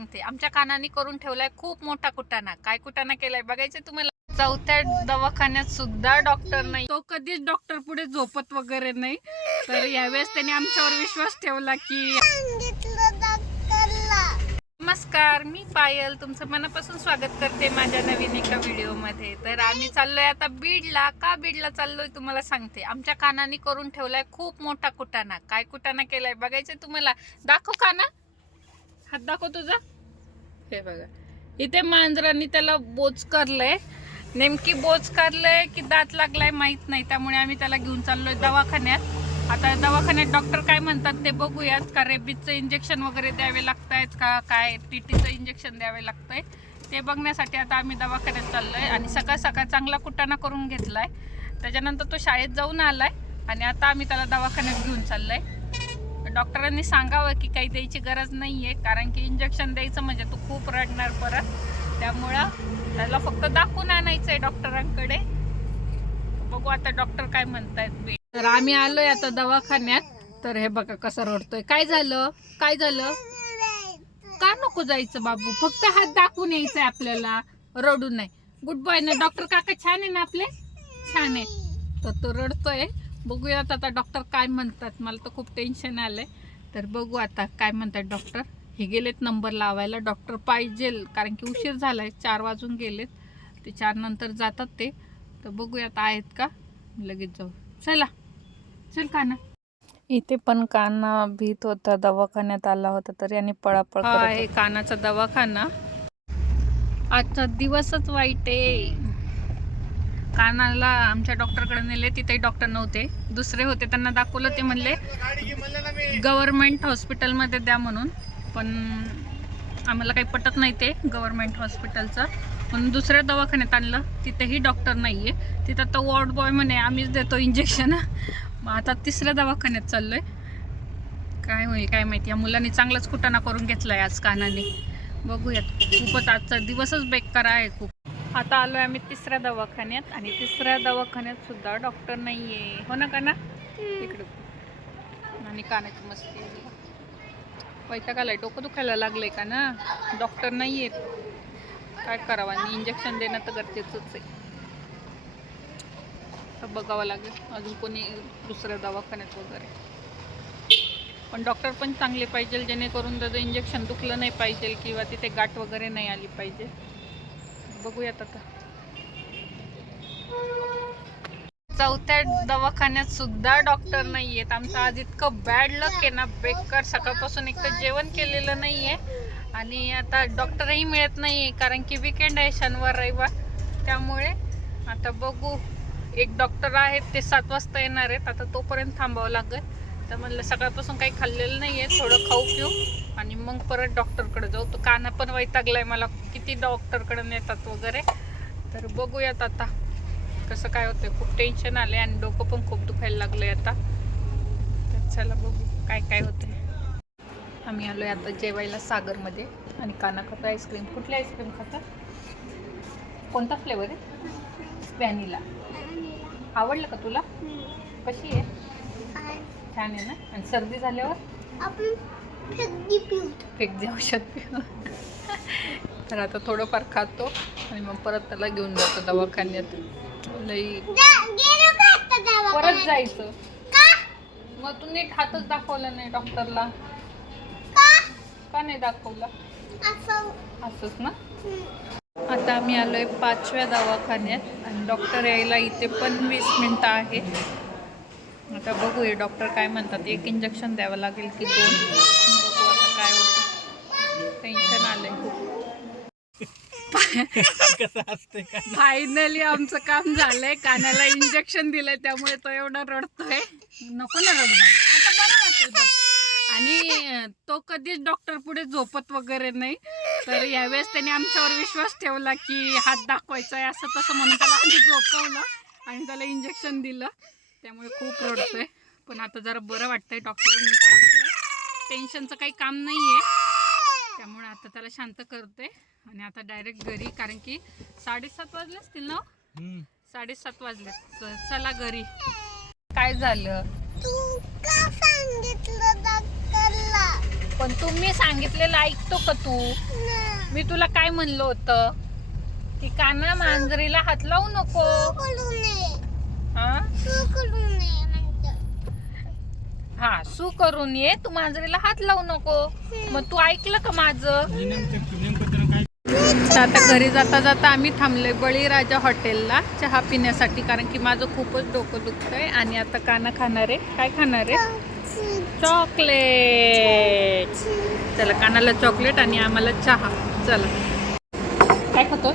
सांगते. आमच्या कानाने करून ठेवलाय खूप मोठा कुटाणा. काय कुटाणा केलाय? बघायचं तुम्हाला? चौथ्या दवाखान्यात सुद्धा डॉक्टर नाही. तो कधीच डॉक्टर पुढे झोपत वगैरे नाही. तर यावेळेस त्याने आमच्यावर विश्वास ठेवला की नमस्कार मी पायल. तुमचं मनापासून स्वागत करते माझ्या नवीन एका व्हिडिओमध्ये. तर आम्ही चाललोय आता बीडला. का बीडला चाललोय तुम्हाला सांगते. आमच्या कानाने करून ठेवलाय खूप मोठा कुटाणा. काय कुटाणा केलाय? बघायचं तुम्हाला. दाखव काना. हात दाखव तुझा. हे बघा. इथे मांजरांनी त्याला बोच करलंय. नेमकी बोच करलंय की दात लागलाय माहीत नाही. त्यामुळे आम्ही त्याला घेऊन चाललोय दवाखान्यात. आता दवाखान्यात डॉक्टर काय म्हणतात ते बघूयात. का रेबीजचं इंजेक्शन वगैरे द्यावे लागत आहेत का? काय टीटीचं इंजेक्शन द्यावे लागतंय? ते बघण्यासाठी आता आम्ही दवाखान्यात चाललोय. आणि सकाळ सकाळ चांगला कुटाणा करून घेतलाय. त्याच्यानंतर तो शाळेत जाऊन आलाय. आणि आता आम्ही त्याला दवाखान्यात घेऊन चाललोय. डॉक्टरांनी सांगावं की काही द्यायची गरज नाही आहे कारण की इंजेक्शन द्यायचं म्हणजे तो खूप रडणार परत. त्यामुळं त्याला फक्त दाखवून आणायचं आहे डॉक्टरांकडे. बघू आता डॉक्टर काय म्हणतायत तर आम्ही आलोय आता दवाखान्यात. तर हे बघा कसं रडतोय. काय झालं? काय झालं? का नको जायचं बाबू? फक्त हात दाखवून यायचंय आपल्याला. रडू नाही गुड बॉय ना. डॉक्टर काका छान आहे ना आपले? छान आहे. तर तो रडतोय. बघूयात आता डॉक्टर काय म्हणतात. मला तर खूप टेन्शन आलंय. तर बघू आता काय म्हणतात डॉक्टर हे गेलेत नंबर लावायला. डॉक्टर पाहिजे कारण की उशीर झालाय. चार वाजून गेलेत. ते चार नंतर जातात ते. तर बघूयात आहेत का? लगेच जाऊ. चला. चल काना इथे पण काना भीत होता. दवाखान्यात आला होता तर याने पळापळ आहे कानाचा दवाखाना. आजचा दिवसच वाईट आहे. कानाला आमच्या डॉक्टरकडे नेले तिथे डॉक्टर नव्हते. दुसरे होते त्यांना दाखवलं ते म्हणले गव्हर्मेंट हॉस्पिटलमध्ये द्या म्हणून. पण आम्हाला काही पटत नाही ते गव्हर्मेंट हॉस्पिटलचं. म्हणून दुसऱ्या दवाखान्यात आणलं तिथेही डॉक्टर नाही आहे तिथं तर वॉर्ड बॉय म्हणे आम्हीच देतो इंजेक्शन. आता तिसऱ्या दवाखान्यात चाललो आहे काय होईल काय माहिती? या मुलांनी चांगलाच कुटाणा करून घेतला आहे आज कानाने. बघूयात. खूपच आजचा दिवसच बेकार आहे खूप. आता आलो आहे आम्ही तिसऱ्या दवाखान्यात आणि तिसऱ्या दवाखान्यात सुद्धा डॉक्टर नाही आहे हो ना काना इकडे आणि कानाची मस्ती वैताग आलाय. डोकं दुखायला लागलंय का ना डॉक्टर नाही आहेत काय करावं? आणि इंजेक्शन देणं तर गरजेचंच आहे. तर बघावं लागेल. अजून कोणी दुसऱ्या दवाखान्यात वगैरे. पण डॉक्टर पण चांगले पाहिजे जेणेकरून त्याचं इंजेक्शन दुखलं नाही पाहिजे किंवा तिथे गाठ वगैरे नाही आली पाहिजे. बघूयात आता. चौथ्या दवाखान्यात सुद्धा डॉक्टर नाही आहेत आमचं आज इतकं बॅड लक आहे ना बेकार. सकाळपासून एक तर जेवण केलेलं नाही आहे आणि आता डॉक्टरही मिळत नाही आहे कारण की विकेंड आहे शनिवार रविवार. त्यामुळे आता बघू. एक डॉक्टर आहेत ते सात वाजता येणार आहेत. आता तोपर्यंत थांबावं लागेल. तर म्हणलं सकाळपासून काही खाल्लेलं नाही आहे थोडं खाऊ पिऊ. आणि मग परत डॉक्टरकडे जाऊ. तो काना पण वैतागलाय मला. किती डॉक्टरकडे नेतात वगैरे. तर बघूयात आता कसं काय होतंय. खूप टेन्शन आले आणि डोकं पण खूप दुखायला लागलंय आता. तर चला बघू काय काय होतंय. आम्ही आलोय आता जेवायला सागरमध्ये. आणि काना खाता आईस्क्रीम कुठली आईस्क्रीम खाता? कोणता फ्लेवर आहे? व्हॅनिला आवडलं का तुला? कशी आहे? छान. आहे ना? आणि सर्दी झाल्यावर? फेक दे औषध पिऊ तर आता थोडंफार खातो आणि मग परत त्याला घेऊन जातो दवाखान्यात. लई परत जायचं. मग तू नीट हातच दाखवला नाही डॉक्टरला. का? नाही दाखवला? असंच ना? आता आम्ही आलोय पाचव्या दवाखान्यात आणि डॉक्टर यायला इथे पण वीस मिनटं आहेत आता बघूया डॉक्टर काय म्हणतात. एक इंजेक्शन द्यावं लागेल की दोन बघू आता काय होतं टेन्शन आलंय खूप फायनली आमचं काम झालंय. कानाला इंजेक्शन दिलंय त्यामुळे तो एवढा रडतोय. नको ना रडू आता बरं वाटेल बघ. आणि तो कधीच डॉक्टर पुढे झोपत वगैरे नाही. तर यावेळेस त्याने आमच्यावर विश्वास ठेवला की हात दाखवायचा आहे असं तसं म्हणून त्याला आम्ही झोपवलं आणि त्याला इंजेक्शन दिलं. त्यामुळे खूप रडतोय. पण आता जरा बरं वाटतंय डॉक्टरांनी सांगितलं. टेन्शनचं काही काम नाही आहे त्यामुळे आता त्याला शांत करते. आणि आता डायरेक्ट घरी कारण की साडेसात वाजले असतील ना साडेसात वाजले. चला घरी. काय झालं? तू का सांगितलं डॉक्टरला पण तुम्ही सांगितलेलं ऐकतो का तू? मी तुला काय म्हणलं होतं? की काना मांजरीला हात लावू नको. हा हा सू करून ये तू मांजरीला हात लावू नको. मग तू ऐकलं का माझं? आता घरी जाता जाता आम्ही थांबलोय बळीराजा हॉटेलला चहा पिण्यासाठी कारण की माझं खूपच डोकं दुखतंय आणि आता काना खाणार आहे. काय खाणार आहे? चॉकलेट. चला कानाला चॉकलेट आणि आम्हाला चहा. चला. काय खातोय?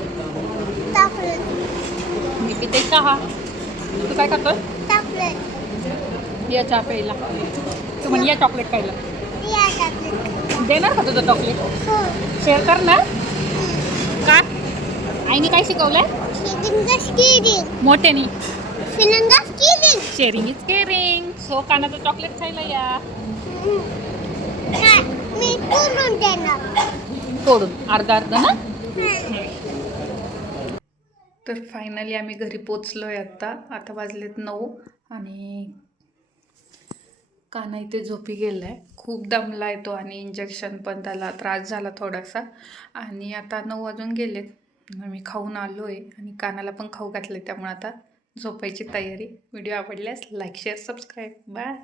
मी पिते चहा. तू काय खातोय? या चहा प्यायला. तू म्हण या चॉकलेट खायला. देणार का तुझं चॉकलेट शेअर कर ना. का? आईने काय शिकवलंय? मोठ्यानी. शेअरिंग इज केअरिंग सो कानाचं चॉकलेट खायला या. तोडून अर्धा अर्धा ना? तर फायनली आम्ही घरी पोचलो आहे आत्ता आता वाजलेत नऊ आणि काना इथे झोपी गेला आहे खूप दमला येतो आणि इंजेक्शन पण त्याला त्रास झाला थोडासा. आणि आता नऊ वाजून गेलेत मी खाऊन आलो आहे आणि कानाला पण खाऊ घातले त्यामुळे आता झोपायची तयारी. व्हिडिओ आवडल्यास लाईक शेअर सबस्क्राईब बाय